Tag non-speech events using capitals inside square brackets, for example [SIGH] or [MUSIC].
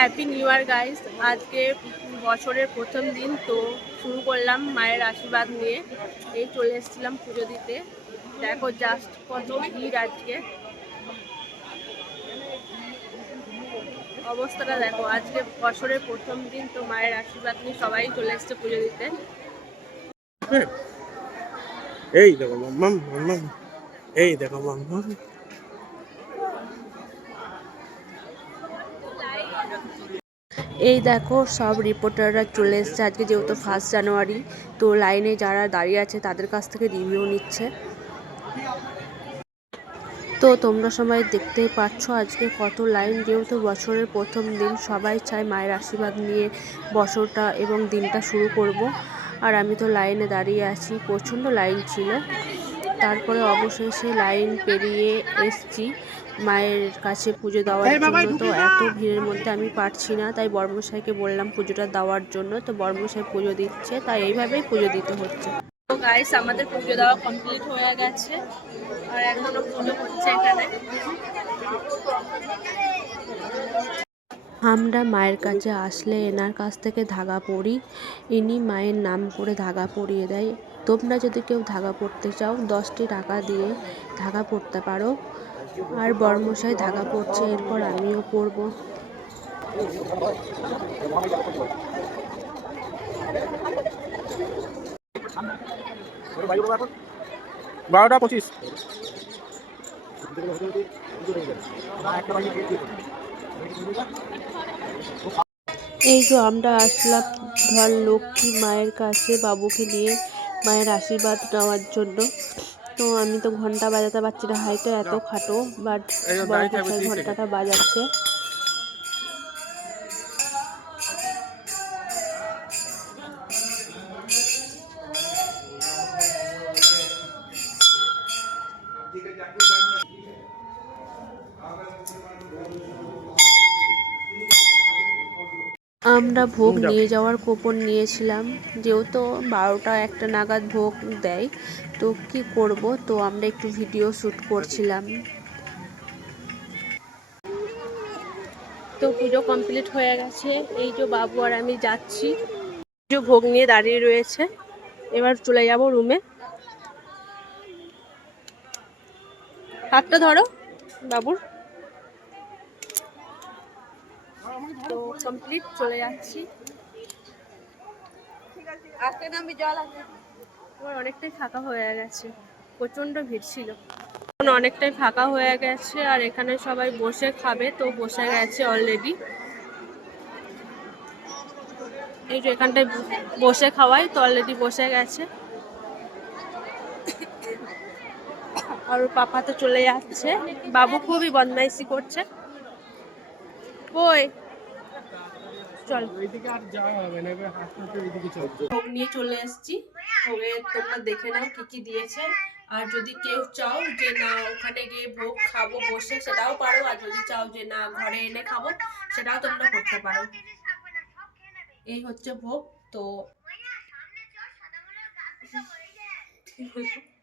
Happy new year guys আজকে বছরের প্রথম দিন, তো শুরু করলাম মায়ের আশীর্বাদ নিয়ে। এই চলে এসেছিলাম পুজো দিতে। দেখো জাস্ট কত ভিড় আজকে। অবস্থাটা দেখো, আজকে বছরের প্রথম দিন, তো মায়ের আশীর্বাদ নিয়ে সবাই চলে এসছে পুজো দিতে। এই দেখো মাম্মাম মাম্মাম। এই দেখো মাম্মাম। এই দেখো, সব রিপোর্টাররা চলে এসছে আজকে যেহেতু ফার্স্ট জানুয়ারি তো লাইনে যারা দাঁড়িয়ে আছে তাদের কাছ থেকে রিভিউ নিচ্ছে। তো তোমরা সবাই দেখতেই পাচ্ছ আজকে কত লাইন যেহেতু বছরের প্রথম দিন, সবাই চায় মায়ের আশীর্বাদ নিয়ে বছরটা এবং দিনটা শুরু করব। আর আমি তো লাইনে দাঁড়িয়ে আছি, প্রচণ্ড লাইন ছিল। তারপরে অবশেষে লাইন পেরিয়ে এসছি মায়ের কাছে পুজো দেওয়ার জন্য। তো এত ভিড়ের মধ্যে আমি পারছি না তাই বর্মশাইকে বললাম পুজোটা দেওয়ার জন্য। তো বর্মশাই পুজো দিচ্ছে তাই এইভাবেই পুজো দিতে হচ্ছে। তো গাইস আমাদের পুজো দেওয়া কমপ্লিট হয়ে গেছে। আর এখনও পুজো হচ্ছে এখানে। আমরা মায়ের কাছে আসলে এনার কাছ থেকে ধাগা পড়ি ইনি মায়ের নাম করে ধাগা পরিয়ে দেয়। তোমরা যদি কেউ ধাগা পড়তে চাও দশটি টাকা দিয়ে ধাগা পড়তে পারো। আর বর্মশাই ধাগা পড়ছে এরপর আমিও পরবো বারোটা পঁচিশ। এই যে আমরা আসলাম ধর লক্ষ্মী মায়ের কাছে বাবুকে নিয়ে। মায়ের আশীর্বাদ নেওয়ার জন্য। তো আমি তো ঘণ্টা বাজাতে পারছি না হাইটা এত খাটো বাট ঘন্টাটা বাজাচ্ছে। আমরা ভোগ নিয়ে যাওয়ার কুপন নিয়েছিলাম। যেহেতু বারোটা একটা নাগাদ ভোগ দেয় তো কি করব? তো আমরা একটু ভিডিও শ্যুট করছিলাম। তো পুজো কমপ্লিট হয়ে গেছে। এই যে বাবু আর আমি যাচ্ছি। পুজো ভোগ নিয়ে দাঁড়িয়ে রয়েছে। এবার চলে যাব রুমে হাতটা ধরো বাবুর। তো কমপ্লিট চলে যাচ্ছি। নামবি জল আমার অনেকটাই ফাঁকা হয়ে গেছে। প্রচণ্ড ভিড় ছিল। অনেকটাই ফাঁকা হয়ে গেছে আর এখানে সবাই বসে খাবে, তো বসে গেছে অলরেডি এই যে এখানটায় বসে খাওয়াই, তো অলরেডি বসে গেছে। আর পাপা তো চলে যাচ্ছে। বাবু খুবই বদমাইশি করছে। কই? চল। এইদিকে আর যাওয়া হবে না এবার হাসতে হাসতে চল। ভোগ নিয়ে চলে এসেছি। ভোগে তোমরা দেখে নাও কি কি দিয়েছে। আর যদি কেউ চাও যে না ওখানে গিয়ে ভোগ খাব বসে সেটাও পারো। আর যদি চাও যে না ঘরে এনে খাব সেটাও তোমরা করতে পারো। এই হচ্ছে ভোগ। তো [LAUGHS]